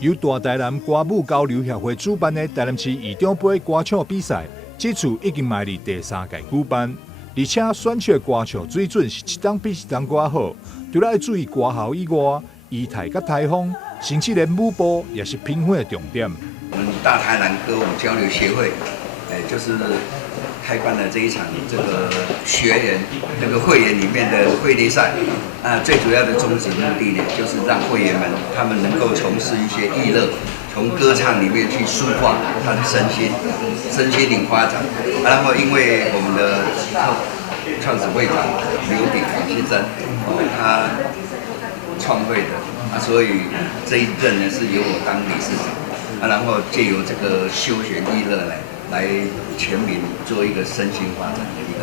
由大台南歌舞交流协会主办的台南市义长杯歌唱比赛，这次已经迈入第3届举办，而且选出的歌唱水准是一档比一档歌好，除了要注意歌喉以外，仪态甲台风，甚至连舞步也是评分的重点。我们大台南歌舞交流协会，就是开办了这一场这个学员这个会员里面的会内赛。最主要的宗旨目的呢，就是让会员们他们能够从事一些娱乐，从歌唱里面去抒发他的身心灵发展。然后因为我们的创始会长刘鼎先生，他创会的，所以这一任呢是由我当理事长。然后借由这个休闲娱乐来全民做一个身心发展的一个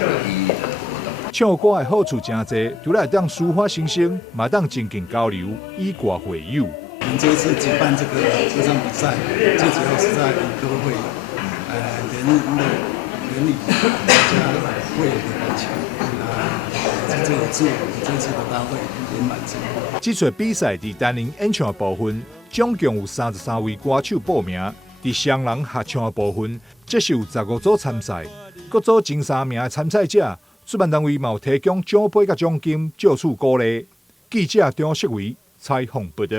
有意义的活动。唱歌的好处真多，除了当抒发心声，嘛当增进交流，以歌会友。我们这一次举办这个歌唱比赛，最主要是在以歌会友，联谊大家会友的感情，这有助我们这次的大会圆满成功。这次比赛在单人演唱的部分，总共有33位歌手报名；在双人合唱的部分，这是有15组参赛，各组前3名的参赛者，主办单位嘛有提供奖杯甲奖金，借此鼓励。记者张世维采访报道。